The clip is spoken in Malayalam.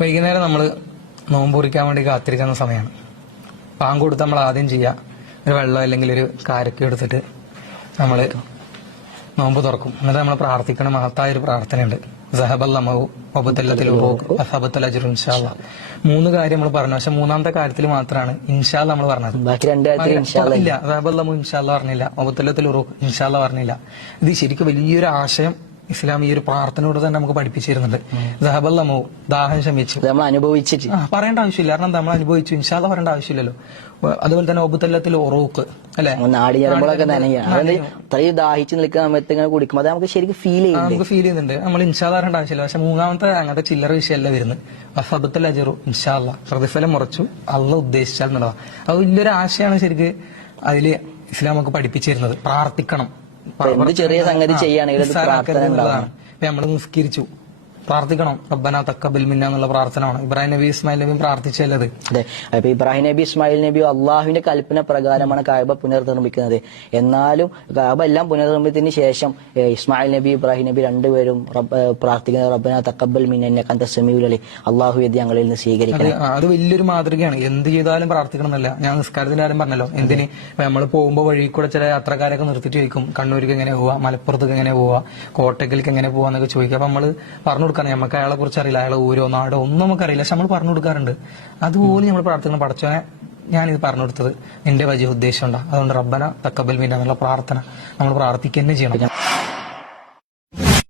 വൈകുന്നേരം നമ്മൾ നോമ്പ് കുറിക്കാൻ വേണ്ടി കാത്തിരിക്കുന്ന സമയമാണ്. പാമ്പ് കൊടുത്ത് നമ്മൾ ആദ്യം ചെയ്യുക ഒരു വെള്ളം അല്ലെങ്കിൽ ഒരു കാരക്ക എടുത്തിട്ട് നമ്മൾ നോമ്പ് തുറക്കും. എന്നിട്ട് നമ്മൾ പ്രാർത്ഥിക്കണം. മഹത്തായ ഒരു പ്രാർത്ഥനയുണ്ട്. മൂന്ന് കാര്യം നമ്മൾ പറഞ്ഞു. പക്ഷെ മൂന്നാമത്തെ കാര്യത്തിൽ മാത്രമാണ് ഇൻഷാല്ല നമ്മൾ പറഞ്ഞത്. ഇല്ല, സഹബല്ലമു ഇൻഷാല്ല പറഞ്ഞില്ല, ഒബത്തല്ലത്തിൽ ഇൻഷാല്ല പറഞ്ഞില്ല. ഇത് ശരിക്കും വലിയൊരു ആശയം ഇസ്ലാം ഈ ഒരു പ്രാർത്ഥനയോട് തന്നെ നമുക്ക് പഠിപ്പിച്ചിരുന്നുണ്ട്. സഹബല്ലമു, ദാഹം ശമിച്ചു, നമ്മൾ അനുഭവിച്ചിട്ട് പറയേണ്ട ആവശ്യമില്ല. കാരണം നമ്മൾ അനുഭവിച്ചു, ഇൻഷാല്ല പറയേണ്ട ആവശ്യമില്ലല്ലോ. അതുപോലെ തന്നെ ഒബത്തല്ലത്തിൽ ഉറൂക്ക് അല്ലെ, ദാഹിച്ചു നിൽക്കുന്ന സമയത്ത് ഇങ്ങനെ കുടിക്കും, അത് നമുക്ക് ശരിക്കും നമുക്ക് ഫീൽ ചെയ്യുന്നുണ്ട്. നമ്മൾ ഇൻഷാല്ല പറയേണ്ട ആവശ്യമില്ല. പക്ഷെ മൂന്നാമത്തെ അങ്ങനത്തെ ചില്ലറ വിഷയമല്ല വരുന്നത്. അസബത്തൽ അജറു ഇൻഷാല്ല, പ്രതിഫലം മുറച്ചു അള്ള ഉദ്ദേശിച്ചാൽ എന്നുള്ളതാ. അത് വലിയൊരു ആശയമാണ് ശരിക്ക് അതില് ഇസ്ലാം നമുക്ക് പഠിപ്പിച്ചിരുന്നത്. പ്രാർത്ഥിക്കണം, ചെറിയ സംഗതി ചെയ്യുകയാണെങ്കിൽ നമ്മൾ നിസ്കരിച്ചു, പ്രാർത്ഥിക്കണം. റബ്ബന തഖബ്ബൽ മിന്ന എന്നുള്ള പ്രാർത്ഥനയാണ്. ഇബ്രാഹിം നബി ഇസ്മായിൽ നബി പ്രാർത്ഥിച്ചല്ലത്. അതെ, അപ്പൊ ഇബ്രാഹിം നബി ഇസ്മായിൽ നബി അള്ളാഹുവിന്റെ കൽപ്പന പ്രകാരമാണ് കഅബ പുനർനിർമ്മിക്കുന്നത്. എന്നാലും കഅബ എല്ലാം പുനർനിർമ്മിച്ചതിന് ശേഷം ഇസ്മായിൽ നബി ഇബ്രാഹിം നബി രണ്ടുപേരും പ്രാർത്ഥിക്കുന്നത് റബ്ബന തഖബ്ബൽ മിന്ന ഇന്നക അൻത സമീഉൽ അലീം, അള്ളാഹു ഇത് ഞങ്ങളിൽ നിന്ന് സ്വീകരിക്കണം. അത് വലിയൊരു മാതൃകയാണ്. എന്ത് ചെയ്താലും പ്രാർത്ഥിക്കണം എന്നല്ല. ഞാൻ നിസ്കാരത്തിന്റെ കാര്യം പറഞ്ഞല്ലോ. എന്തിന് നമ്മൾ പോകുമ്പോൾ വഴി കൂടെ ചില യാത്രക്കാരൊക്കെ നിർത്തിയിട്ട് ചോദിക്കും, കണ്ണൂർക്ക് എങ്ങനെ പോവാ, മലപ്പുറത്തേക്ക് എങ്ങനെ പോവാ, കോട്ടക്കലേക്ക് എങ്ങനെ പോവാന്നൊക്കെ ചോദിക്കും. അപ്പൊ നമ്മൾ പറഞ്ഞു കൊടുക്കാൻ, നമുക്ക് അയാളെ കുറിച്ച് അറിയില്ല, അയാളെ ഊരോ നാടോ ഒന്നും നമുക്കറിയില്ല. പക്ഷെ നമ്മൾ പറഞ്ഞു കൊടുക്കാറുണ്ട്. അതുപോലെ നമ്മൾ പ്രാർത്ഥിക്കണം, പടച്ചോനെ ഞാനിത് പറഞ്ഞു കൊടുത്തത് എന്റെ വലിയ ഉദ്ദേശം ഉണ്ടാ, അതുകൊണ്ട് റബ്ബന തഖബ്ബൽ മിന്ന എന്നുള്ള പ്രാർത്ഥന നമ്മൾ പ്രാർത്ഥിക്കുക തന്നെ ചെയ്യണം.